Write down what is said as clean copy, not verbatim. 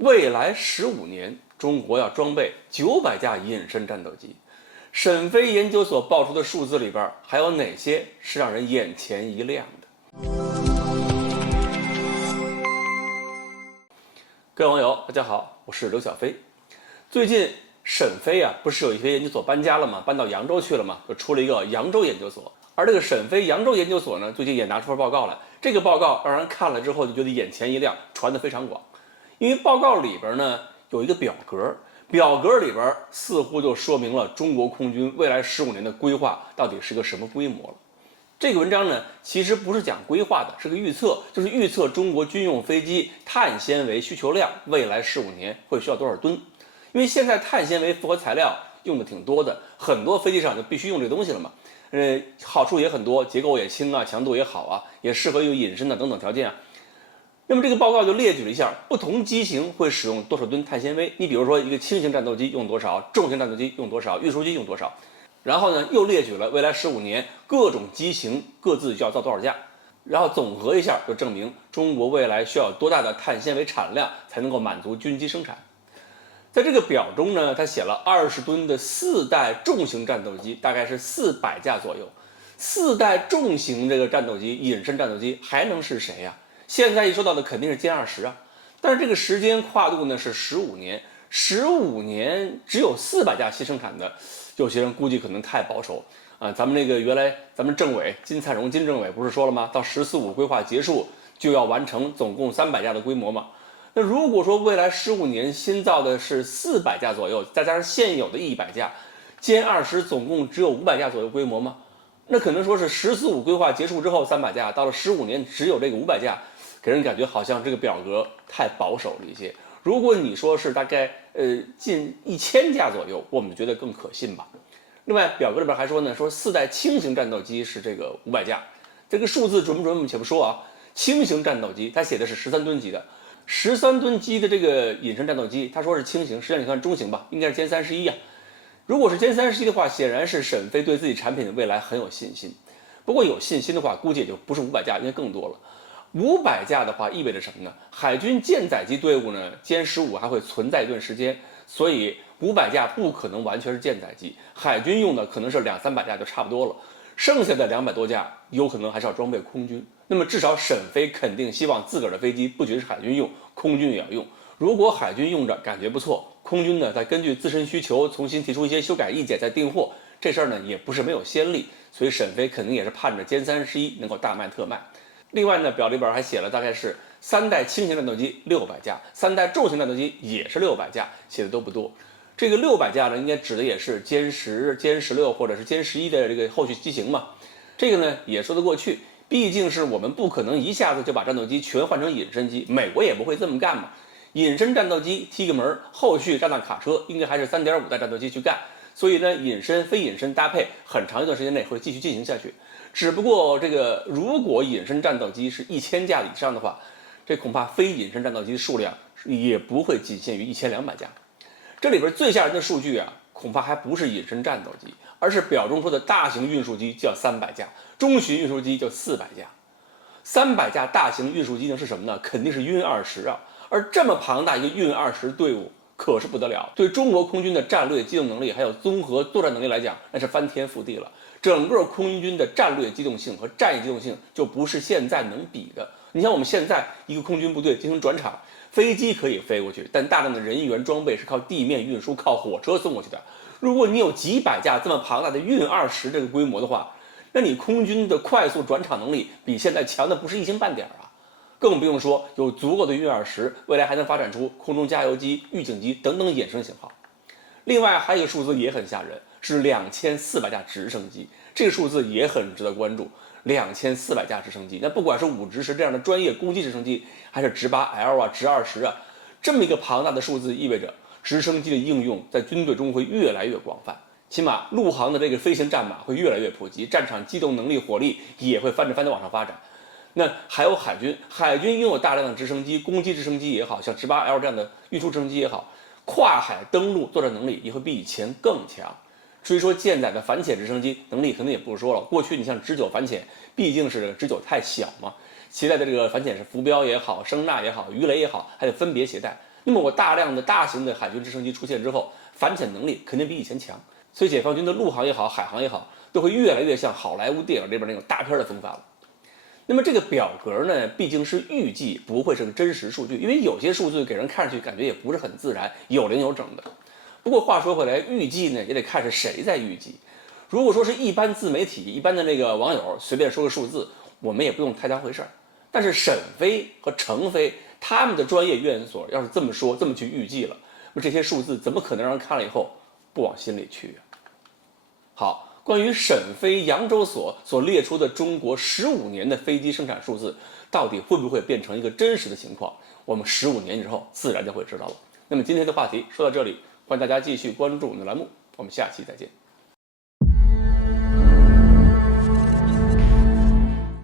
未来15年，中国要装备900架隐身战斗机。沈飞研究所爆出的数字里边，还有哪些是让人眼前一亮的？各位网友，大家好，我是刘小飞。最近沈飞不是有一些研究所搬家了吗？搬到扬州去了吗？就出了一个扬州研究所。而这个沈飞扬州研究所呢，最近也拿出份报告来。这个报告让人看了之后就觉得眼前一亮，传得非常广。因为报告里边呢有一个表格，表格里边似乎就说明了中国空军未来15年的规划到底是个什么规模了。这个文章呢其实不是讲规划的，是个预测，就是预测中国军用飞机碳纤维需求量未来15年会需要多少吨。因为现在碳纤维复合材料用的挺多的，很多飞机上就必须用这个东西了嘛。好处也很多，结构也轻啊，强度也好啊，也适合有隐身的等等条件啊。那么这个报告就列举了一下不同机型会使用多少吨碳纤维。你比如说一个轻型战斗机用多少，重型战斗机用多少，运输机用多少。然后呢，又列举了未来15年各种机型各自要造多少架，然后总合一下，就证明中国未来需要多大的碳纤维产量才能够满足军机生产。在这个表中呢，他写了20吨的4代重型战斗机，大概是400架左右。4代重型这个战斗机，隐身战斗机还能是谁呀？现在一说到的肯定是歼20啊，但是这个时间跨度呢是15年，15年只有400架新生产的，有些人估计可能太保守啊。咱们那个原来咱们政委金灿荣金政委不是说了吗？到“十四五”规划结束就要完成总共300架的规模嘛。那如果说未来15年新造的是400架左右，再加上现有的100架，歼20总共只有500架左右规模吗？那可能说是“十四五”规划结束之后300架，到了15年只有这个500架。给人感觉好像这个表格太保守了一些。如果你说是大概近1000架左右，我们觉得更可信吧。另外表格里边还说呢，说4代轻型战斗机是这个500架，这个数字准不准我们且不说啊。轻型战斗机它写的是13吨级的，13吨级的这个隐身战斗机，他说是轻型，实际上你看中型吧，应该是歼31啊。如果是歼31的话，显然是沈飞对自己产品的未来很有信心。不过有信心的话，估计也就不是500架，应该更多了。500架的话意味着什么呢？海军舰载机队伍呢，歼15还会存在一段时间，所以500架不可能完全是舰载机，海军用的可能是200-300架就差不多了，剩下的200多架有可能还是要装备空军。那么至少沈飞肯定希望自个儿的飞机不仅是海军用，空军也要用。如果海军用着感觉不错，空军呢再根据自身需求重新提出一些修改意见再订货，这事儿呢也不是没有先例，所以沈飞肯定也是盼着歼31能够大卖特卖。另外呢，表里边还写了大概是3代轻型战斗机600架，3代重型战斗机也是600架，写的都不多。这个600架呢，应该指的也是歼10、歼16或者是歼11的这个后续机型嘛。这个呢也说得过去，毕竟是我们不可能一下子就把战斗机全换成隐身机，美国也不会这么干嘛。隐身战斗机踢个门，后续炸弹卡车应该还是3.5代战斗机去干。所以呢，隐身非隐身搭配很长一段时间内会继续进行下去。只不过这个如果隐身战斗机是1000架以上的话，这恐怕非隐身战斗机数量也不会仅限于1200架。这里边最吓人的数据恐怕还不是隐身战斗机，而是表中说的大型运输机就要300架，中型运输机就400架。300架大型运输机呢是什么呢？肯定是运20啊。而这么庞大一个运20队伍可是不得了，对中国空军的战略机动能力还有综合作战能力来讲，那是翻天覆地了。整个空军的战略机动性和战役机动性就不是现在能比的。你像我们现在一个空军部队进行转场，飞机可以飞过去，但大量的人员装备是靠地面运输，靠火车送过去的。如果你有几百架这么庞大的运20这个规模的话，那你空军的快速转场能力比现在强的不是一星半点啊！更不用说有足够的运20，未来还能发展出空中加油机、预警机等等衍生型号。另外还有一个数字也很吓人，是2400架直升机，这个数字也很值得关注。2400架直升机，那不管是5直10这样的专业攻击直升机，还是直8L直20这么一个庞大的数字，意味着直升机的应用在军队中会越来越广泛。起码陆航的这个飞行战马会越来越普及，战场机动能力、火力也会翻着往上发展。那还有海军，海军拥有大量的直升机，攻击直升机也好，像直8L这样的运输直升机也好，跨海登陆作战能力也会比以前更强。至于说舰载的反潜直升机能力，可能也不说了。过去你像直9反潜，毕竟是直9太小嘛，携带的这个反潜是浮标也好、声呐也好、鱼雷也好，还得分别携带。那么我大量的大型的海军直升机出现之后，反潜能力肯定比以前强，所以解放军的陆航也好，海航也好，都会越来越像好莱坞电影里边那种大片的风范了。那么这个表格呢，毕竟是预计，不会是个真实数据，因为有些数据给人看上去感觉也不是很自然，有零有整的。不过话说回来，预计呢也得看是谁在预计。如果说是一般自媒体、一般的那个网友随便说个数字，我们也不用太当回事儿。但是沈飞和程飞他们的专业院所要是这么说、这么去预计了，那么这些数字怎么可能让人看了以后不往心里去啊？好，关于沈飞扬州所列出的中国15年的飞机生产数字，到底会不会变成一个真实的情况？我们15年之后自然就会知道了。那么今天的话题说到这里，欢迎大家继续关注我们的栏目，我们下期再见。